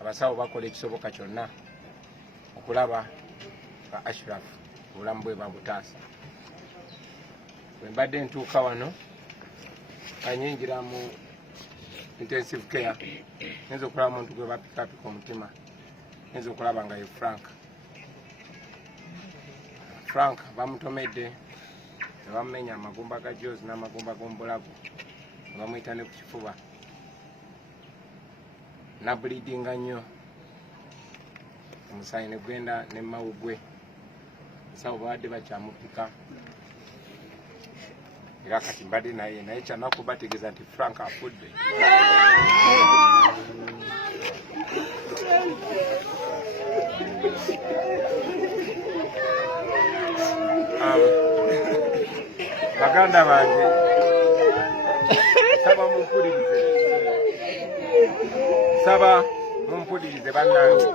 abasawo bakola ekisoboka kyonna okulaba nga Ashraf obulamu bwe babutaasa. Bwe mbadde ntuuka wano anyingira mu intensive care neza okulaba omuntu gwe bapikapika omutima, neza okulaba nga ye Frank bamutomedde ne bamumenya amagumba ga jozi n'amagumba g'omubulago ne bamuyita ne ku kifuba nabulidinga nnyo, omusaayi ne gwenda ne mawugwe. Sawo bawadde bakyamupika era kati mbadde naye kyanaku bategeeza nti Frank afudde. Baganda bange saba mumpulirize bannange,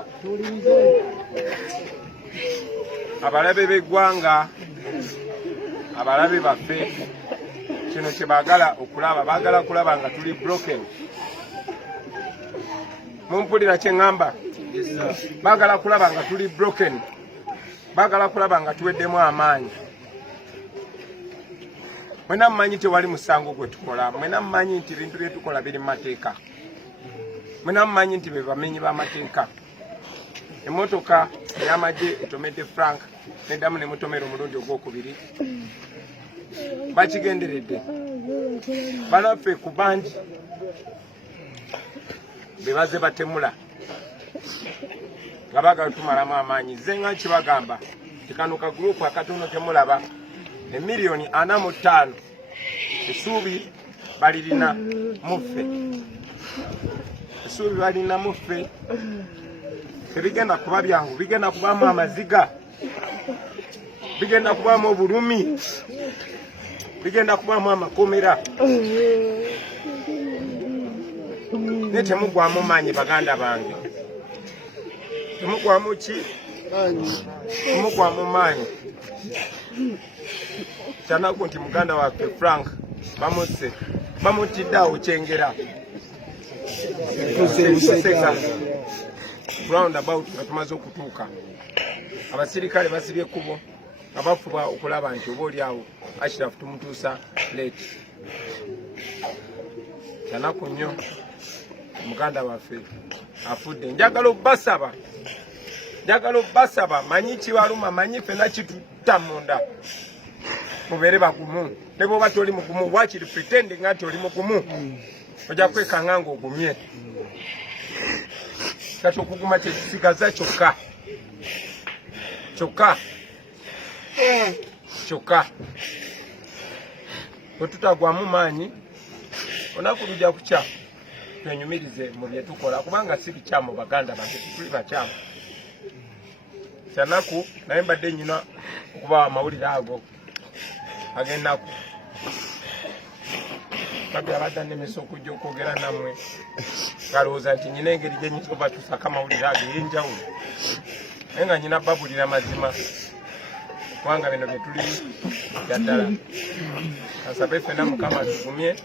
abalabe b'eggwanga, abalabe baffe, kino kye baagala okulaba, baagala kulaba nga tuli broken. Mumpulira kye ŋŋamba? Baagala kulaba nga tuli broken, baagala kulaba nga tuweddemu amaanyi. Mwena mmanyi tewali musango gwe tukola, mwena mmanyi nti ebintu bye tukola biri mu mateeka, mwena mmanyi nti be bamenyi b'amateeka. Emmotoka ey'amagye etomedde Frank neddamu ne mutomera omulundi ogwokubiri, bakigenderedde. Banaffe ku bangi be baze batemula nga baagala tumalamu amaanyi. Nze nga nkibagamba nti kano ka gurupu akatono temulaba emiliyoni 45 essuubi balirina muffe, essuubi balirina muffe. Tebigenda kuba byangu, bigenda kubaamu amaziga, bigenda kubaamu obulumi, bigenda kubaamu amakomera. Ne temugwamu maanyi baganda bange, temugwamu ki? Temugwamu maanyi. Kyanaku nti muganda waffe Frank bamusse, bamutidde awo Kyengera Busega round about nga tumaze okutuuka. Abasirikale basibye ekkubo nga bafuba okulaba nti oba oli awo Ashraf tumutuusa late. Kyanaku nnyo muganda waffe afudde. Njagala obbasaba, manyi kibaluma, manyi ffenna kitutta munda, mubeere bagumu. Ne bw'oba toli mugumu, wakiri pretending nga nti oli mugumu, ojja kwekanga ng'ogumye. Kati okuguma kyekisigaza kyokka. Bwe tutagwamu maanyi, olunaku lujja kukya twenyumirize mu bye tukola, kubanga si bikyamu baganda bange, tuli bakyamu. Kyanaku naye mbadde nnyina okubawa amawulire ago ag'ennaku. Babbi abadde annemesa okujja okwogera nammwe, ngalowooza nti nyina engeri gye nyinza obatuusako amawulire ago ey'enjawulo, naye nga nyina babulira mazima, kubanga bino bye tuli byaddala. Kasabe ffenna Mukama tugumye.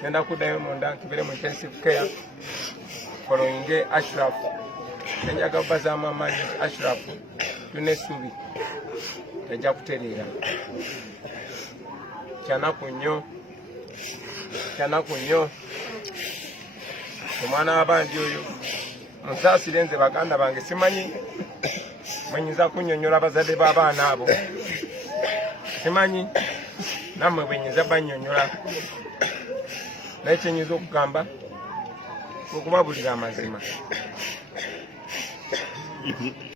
Ngenda kuddayo munda nkibere mu intensive care following Ashraf. Nenjaga bazama amaanyi Ashraf tulina essuubi tajja kutereera. Kyanaku nnyo omwana w'abandi oyo munsaasire. Nze baganda bange simanyi mwenyinza kunnyonnyola bazadde b'abaana abo, simanyi nammwe bwenyinza bannyonnyola, naye kyenyinza okugamba okubabulira amazima.